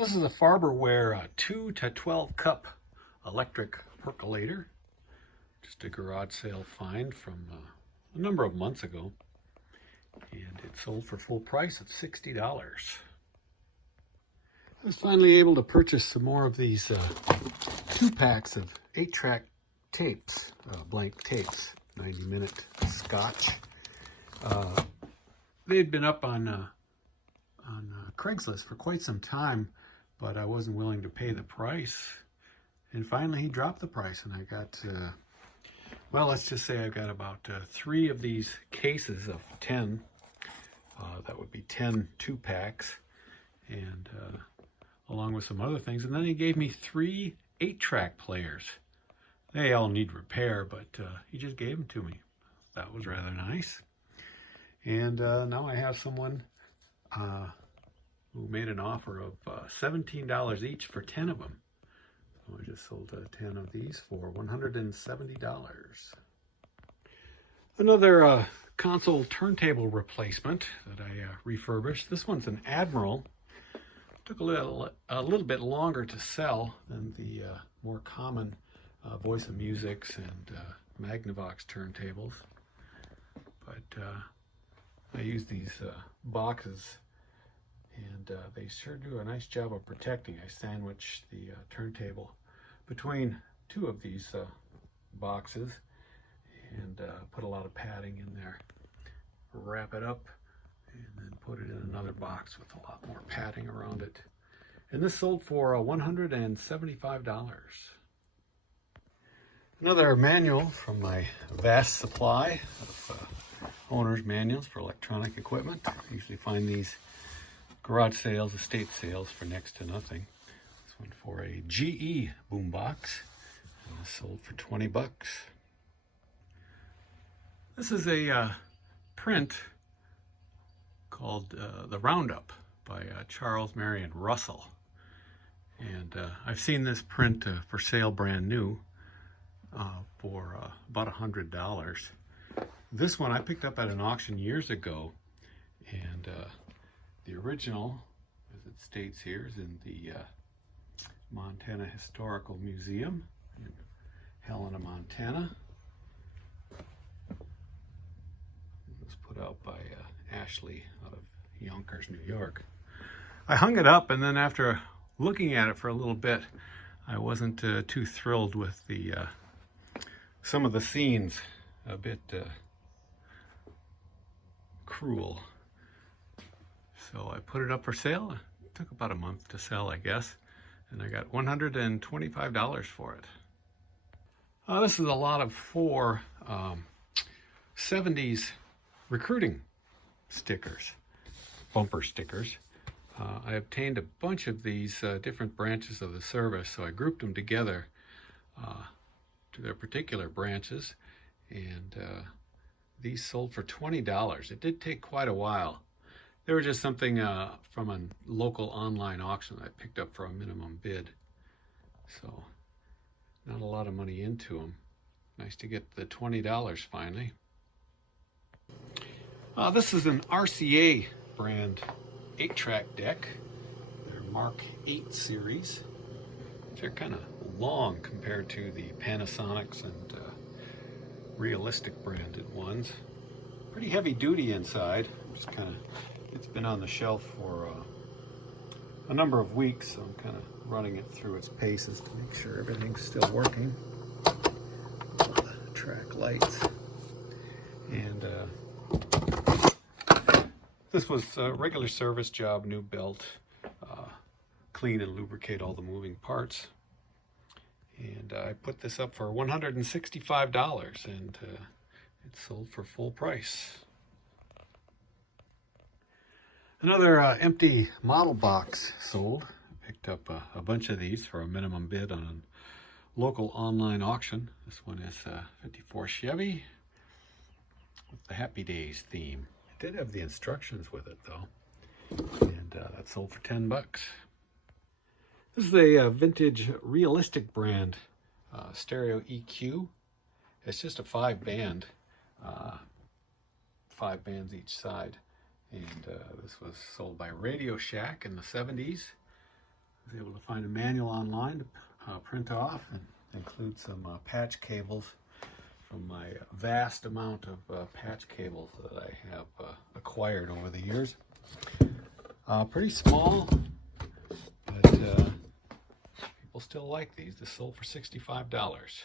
This is a Farberware 2 to 12 cup electric percolator. Just a garage sale find from a number of months ago. And it sold for full price at $60. I was finally able to purchase some more of these 2 packs of 8-track tapes, blank tapes, 90-minute scotch. They'd been up on Craigslist for quite some time, but I wasn't willing to pay the price. And finally he dropped the price, and I got, well, let's just say I've got about 3 of these cases of 10. That would be 10 2-packs, and along with some other things. And then he gave me 3 8-track players. They all need repair, but he just gave them to me. That was rather nice. And now I have someone who made an offer of $17 each for 10 of them. So I just sold 10 of these for $170. Another console turntable replacement that I refurbished. This one's an Admiral. Took a little bit longer to sell than the more common Voice of Musics and Magnavox turntables. But I use these boxes, and they sure do a nice job of protecting. I sandwich the turntable between 2 of these boxes and put a lot of padding in there. Wrap it up and then put it in another box with a lot more padding around it. And this sold for $175. Another manual from my vast supply of owner's manuals for electronic equipment. I usually find these garage sales, estate sales for next to nothing. This one for a GE Boombox, and this sold for $20. This is a print called The Roundup by Charles Marion Russell. And I've seen this print for sale brand new for about $100. This one I picked up at an auction years ago, and the original, as it states here, is in the Montana Historical Museum in Helena, Montana. It was put out by Ashley out of Yonkers, New York. I hung it up, and then after looking at it for a little bit, I wasn't too thrilled with the some of the scenes, a bit cruel. So I put it up for sale. It took about a month to sell, I guess, and I got $125 for it. This is a lot of 4 70s recruiting stickers, bumper stickers. I obtained a bunch of these different branches of the service, so I grouped them together to their particular branches, and these sold for $20. It did take quite a while. They were just something from a local online auction that I picked up for a minimum bid, so not a lot of money into them. Nice to get the $20 finally. This is an RCA brand 8-track deck. They're Mark 8 series. They're kind of long compared to the Panasonics and Realistic branded ones. Pretty heavy duty inside. Just kind of, it's been on the shelf for a number of weeks, so I'm kind of running it through its paces to make sure everything's still working. The track lights. And this was a regular service job, new belt, clean and lubricate all the moving parts. And I put this up for $165, and it sold for full price. Another empty model box sold. I picked up a bunch of these for a minimum bid on a local online auction. This one is 54 Chevy with the Happy Days theme. It did have the instructions with it though, and that sold for $10. This is a vintage Realistic brand stereo EQ. It's just a 5-band, 5 bands each side. And this was sold by Radio Shack in the 70s. was able to find a manual online to print off, and include some patch cables from my vast amount of patch cables that I have acquired over the years. Pretty small, but people still like these. This sold for $65.